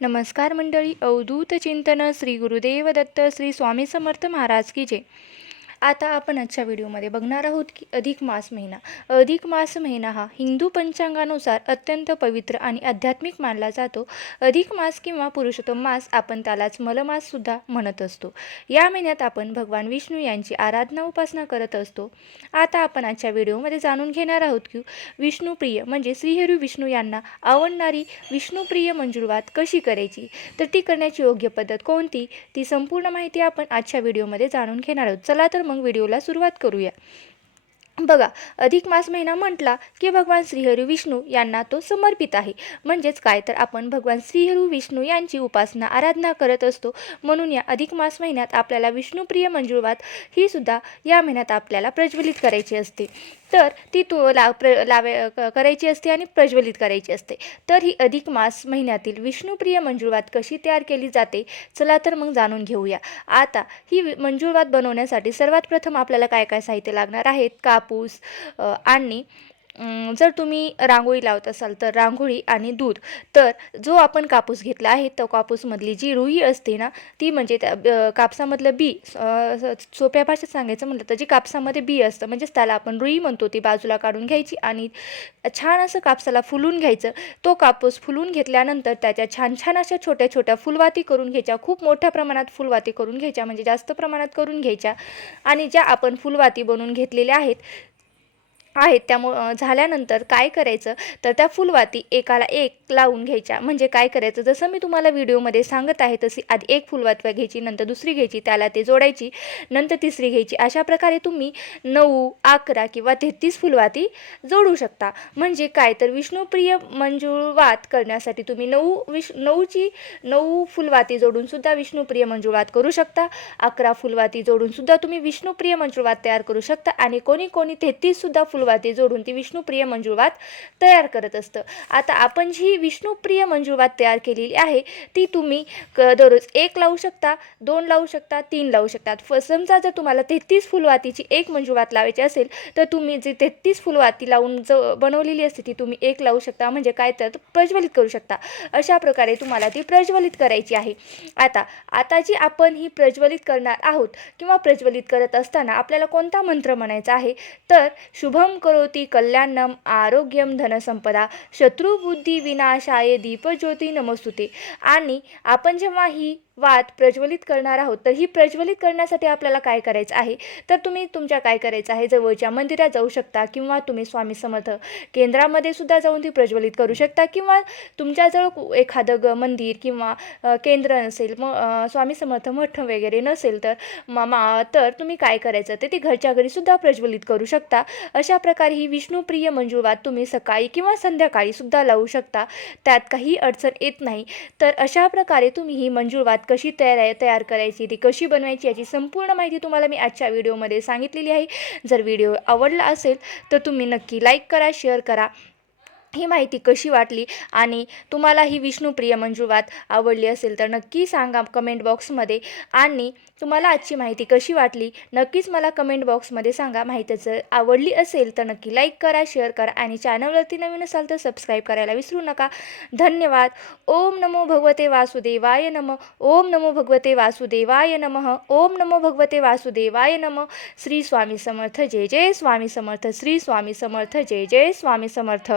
नमस्कार मंडळी. अवधूत चिंतन श्री गुरुदेव दत्त श्री स्वामी समर्थ महाराज की जय. आता आपण आजच्या व्हिडिओमध्ये बघणार आहोत की अधिक मास महिना. अधिक मास महिना हा हिंदू पंचांगानुसार अत्यंत पवित्र आणि आध्यात्मिक मानला जातो. अधिक मास किंवा पुरुषोत्तम मास आपण त्यालाच मलमास सुद्धा म्हणत असतो. या महिन्यात आपण भगवान विष्णू यांची आराधना उपासना करत असतो. आता आपण आजच्या व्हिडिओमध्ये जाणून घेणार आहोत की विष्णुप्रिय म्हणजे श्रीहरी विष्णू यांना आवडणारी विष्णुप्रिय मंजुळवात कशी करायची, तर ती करण्याची योग्य पद्धत कोणती, ती संपूर्ण माहिती आपण आजच्या व्हिडिओमध्ये जाणून घेणार आहोत. चला तर मग व्हिडिओला सुरुवात करूया. बघा, अधिक मास महिना म्हटला की भगवान श्रीहरी विष्णू यांना तो समर्पित आहे. म्हणजेच काय, तर आपण भगवान श्रीहरी विष्णू यांची उपासना आराधना करत असतो. म्हणून या अधिक मास महिन्यात आपल्याला विष्णुप्रिय मंजुळवात ही सुद्धा या महिन्यात आपल्याला प्रज्वलित करायची असते. तर ती करायची असते आणि प्रज्वलित करायची असते. तर ही अधिक मास महिन्यातील विष्णुप्रिय मंजुळवात कशी तयार केली जाते, चला तर मग जाणून घेऊया. आता ही मंजुळवात बनवण्यासाठी सर्वात प्रथम आपल्याला काय काय साहित्य लागणार आहेत. कापूस आणि जर तुम्ही रांगोळी लावत असाल तर रांगोळी आणि दूध. तर जो आपण कापूस घेतला आहे तो कापूसमधली जी रुई असते ना, ती म्हणजे त्या कापसामधलं बी, सोप्या भाषेत सांगायचं म्हटलं तर जे कापसामध्ये बी असतं म्हणजेच त्याला आपण रुई म्हणतो, ती बाजूला काढून घ्यायची आणि छान असं कापसाला फुलून घ्यायचं. तो कापूस फुलून घेतल्यानंतर त्याच्या छान छान अशा छोट्या छोट्या फुलवाती करून घ्यायच्या. खूप मोठ्या प्रमाणात फुलवाती करून घ्यायच्या, म्हणजे जास्त प्रमाणात करून घ्यायच्या. आणि ज्या आपण फुलवाती बनवून घेतलेल्या आहेत झाल्यानंतर काय करायचं, तर त्या फुलवाती एकाला एक लावून घ्यायच्या. म्हणजे काय करायचं, जसं मी तुम्हाला व्हिडिओमध्ये सांगत आहे तशी आधी एक फुलवाती घ्यायची, नंतर दुसरी घ्यायची, त्याला ते जोडायची, नंतर तिसरी घ्यायची. अशा प्रकारे तुम्ही 9, 11 किंवा 33 फुलवाती जोडू शकता. म्हणजे काय, तर विष्णुप्रिय मंजुळवात करण्यासाठी तुम्ही 9 फुलवाती जोडून सुद्धा विष्णुप्रिय मंजुळवात करू शकता. 11 फुलवाती जोडून सुद्धा तुम्ही विष्णुप्रिय मंजुळवात तयार करू शकता. आणि कोणी 33 सुद्धा फुलवाती जोडून ती विष्णुप्रिय मंजुळवात तयार करत असतं. आता आपण जी विष्णुप्रिय मंजुळवात तयार केलेली आहे ती तुम्ही दररोज 1 लावू शकता, 2 लावू शकता, 3 लावू शकतात. समजा जर तुम्हाला 33 फुलवातीची एक मंजुळवात लावायची असेल तर तुम्ही जी 33 फुलवाती लावून बनवलेली असते ती तुम्ही 1 लावू शकता. म्हणजे काय, तर प्रज्वलित करू शकता. अशा प्रकारे तुम्हाला ती प्रज्वलित करायची आहे. आता जी आपण ही प्रज्वलित करणार आहोत किंवा प्रज्वलित करत असताना आपल्याला कोणता मंत्र म्हणायचा आहे, तर शुभम करोति कल्याणम आरोग्यम धनसंपदा शत्रुबुद्धी विनाशाय दीपज्योती नमस्तुते. आणि आपण जेव्हा ही वात प्रज्वलित करणार आहोत तर ही प्रज्वलित करण्यासाठी आपल्याला काय करायचं आहे, तर तुम्ही तुमच्या काय करायचं आहे, जवळच्या मंदिरात जाऊ शकता किंवा तुम्ही स्वामी समर्थ केंद्रामध्ये सुद्धा जाऊन ती प्रज्वलित करू शकता. किंवा तुमच्याजवळ एखादं मंदिर किंवा केंद्र नसेल, मग स्वामी समर्थ मठ वगैरे नसेल तर तुम्ही काय करायचं, ते ती घरच्या घरी सुद्धा प्रज्वलित करू शकता. अशा प्रकारे ही विष्णुप्रिय मंजुळवात तुम्ही सकाळी किंवा संध्याकाळी सुद्धा लावू शकता, त्यात काही अडचण येत नाही. तर अशा प्रकारे तुम्ही ही मंजुळवात कशी तयार करायची, ती कशी बनवायची, याची संपूर्ण माहिती तुम्हाला मी आजच्या व्हिडिओमध्ये सांगितलेली आहे. जर व्हिडिओ आवडला असेल तर तुम्ही नक्की लाईक करा, शेअर करा. ही माहिती कशी वाटली आणि तुम्हाला ही विष्णुप्रिय मंजुळवात आवडली असेल तर नक्की सांगा कमेंट बॉक्समध्ये. आणि तुम्हाला आजची माहिती कशी वाटली नक्कीच मला कमेंट बॉक्समध्ये सांगा. माहिती जर आवडली असेल तर नक्की लाईक करा, शेअर करा आणि चॅनलवरती नवीन असाल तर सबस्क्राईब करायला विसरू नका. धन्यवाद. ओम नमो भगवते वासुदेवाय नमः. ओम नमो भगवते वासुदेवाय नमः. ओम नमो भगवते वासुदेवाय नमः. श्री स्वामी समर्थ. जय जय स्वामी समर्थ. श्री स्वामी समर्थ. जय जय स्वामी समर्थ.